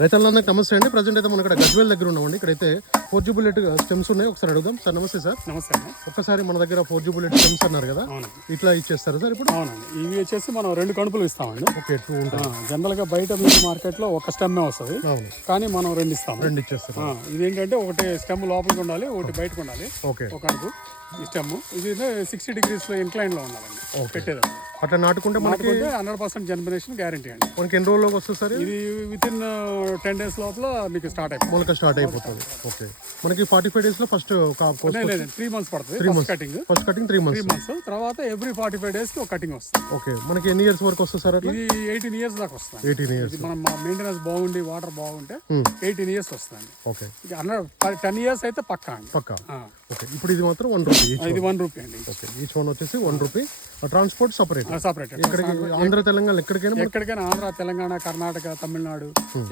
రైతులందరికీ నమస్తే అండి. ప్రజెంట్ అయితే మనం ఇక్కడ గజ్వేల్ దగ్గర ఉన్నామండి. ఇక్కడైతే 4G బుల్లెట్ స్టెమ్స్ ఉన్నాయి. ఒకసారి అడుగుదాం. సార్ నమస్తే సార్. నమస్తే అండి. ఒక్కసారి మన దగ్గర 4G బుల్లెట్ స్టెమ్స్ అన్నారు కదా, ఇట్లా ఇచ్చేస్తారు సార్ ఇప్పుడు? అవునండి, ఇవి వచ్చేసి మనం 2 కణుపులు ఇస్తామండి. ఓకే, 2 ఉంటాయి. జనరల్ గా బయట మీకు మార్కెట్ లో ఒక స్టెమ్మే వస్తుంది, కానీ మనం 2 ఇస్తాం. 2 ఇచ్చేస్తారు. ఇదేంటంటే ఒకటి స్టెమ్ లోపలికి ఉండాలి, ఒకటి బయటకు ఉండాలి. ఓకే, ఒక కణుపు ఈ స్టెమ్ ఇది 60 degrees లో ఇంక్లైన్ లో ఉండాలండి పెట్టేది. అట్లా నాటుకుంటే మనకి 100% జర్మినేషన్ గ్యారంటీ అండి. మనకి ఎన్ని రోజుల్లోకి వస్తుంది సార్ ఇది? విత్ ఇన్ 10 days లోపల మీకు స్టార్ట్ అయిపోతుంది. మొలక స్టార్ట్ అయిపోతుంది. ఓకే, మనకి 45 days లో ఫస్ట్ లేదు 3 months పడుతుంది. Cutting first cutting 3 months. తర్వాత ఎవ్రీ 45 days కి ఒక కటింగ్ వస్తుంది. ఓకే, మనకి ఎన్ని ఇయర్స్ వరకు వస్తుంది సార్? ఇది 18 years దాకా వస్తుంది. 18 years. మనం మెయింటెనెన్స్ బాగుండి వాటర్ బాగుంటే 18 years వస్తుంది. ఓకే, 10 years అయితే పక్కా అండి. పక్కా. ఓకే, ఇప్పుడు ఇది మాత్రం 1 రూపీ. ఇది 1 రూపీ అండి. ఓకే, ఈచ్ వన్ వచ్చేసి 1 రూపీ. Transport separate. ఇక్కడికి ఆంధ్ర తెలంగాణ ఎక్కడికైనా ఆంధ్ర తెలంగాణ కర్ణాటక తమిళనాడు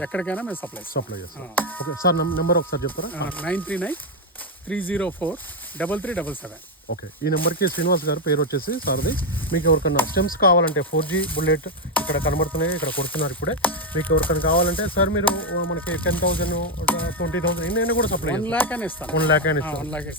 ఎక్కడికైనా మేము సప్లై చేస్తాం. ఓకే సార్, నెంబర్ ఒకసారి చెప్తారా? 93930377. ఓకే, ఈ నెంబర్కి శ్రీనివాస్ గారు పేరు వచ్చేసి సార్ది. మీకు ఎవరికన్నా స్టెమ్స్ కావాలంటే 4G బుల్లెట్ ఇక్కడ కనబడుతున్నాయి, ఇక్కడ కొడుతున్నారు ఇప్పుడే. మీకు ఎవరికైనా కావాలంటే సార్ మీరు మనకి 10,000 20,000 ఎన్ని కూడా సప్లై 1 lakh అని ఇస్తాం. 1 lakh అని ఇస్తాం.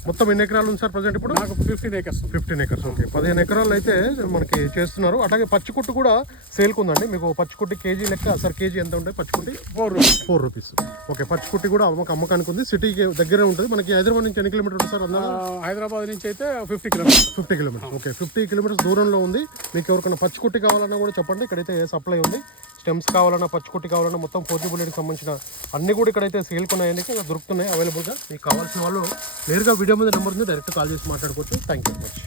మొత్తం ఎన్ని ఎకరాలు ఉంది సార్ ప్రజెంట్ ఇప్పుడు? నాకు 15 acres. 15 acres. ఓకే, 15 ఎకరాలు అయితే మనకి చేస్తున్నారు. అలాగే పచ్చికుట్టు కూడా సేల్కి ఉందండి. మీకు పచ్చికుట్టి కేజీ లెక్క సార్, కేజీ ఎంత ఉంటుంది పచ్చికుట్టి? 4 rupees. ఓకే, పచ్చికుట్టి కూడా అమ్మకానికి ఉంది. సిటీకి దగ్గరే ఉంటుంది. మనకి హైదరాబాద్ నుంచి ఎన్ని కిలోమీటర్ ఉంటుంది సార్? హైదరాబాద్ నుంచి అయితే 50 kilometers. ఓకే, 50 kilometers దూరంలో ఉంది. మీకు ఎవరికైనా పచ్చికుట్టి కావాలన్నా కూడా చెప్పండి, ఇక్కడైతే సప్లై ఉంది. స్టెమ్స్ కావాలన్నా పచ్చికుట్టి కావాలన్నా మొత్తం 4G బుల్లెట్కి సంబంధించిన అన్ని కూడా ఇక్కడైతే సేల్కి ఉన్నాయండి, దొరుకుతున్నాయి అవైలబుల్గా. మీకు కావాల్సిన వాళ్ళు నేరుగా వీడియో మీద నెంబర్ ఉంది, డైరెక్ట్ కాల్ చేసి మాట్లాడుకోవచ్చు. Thank you very much.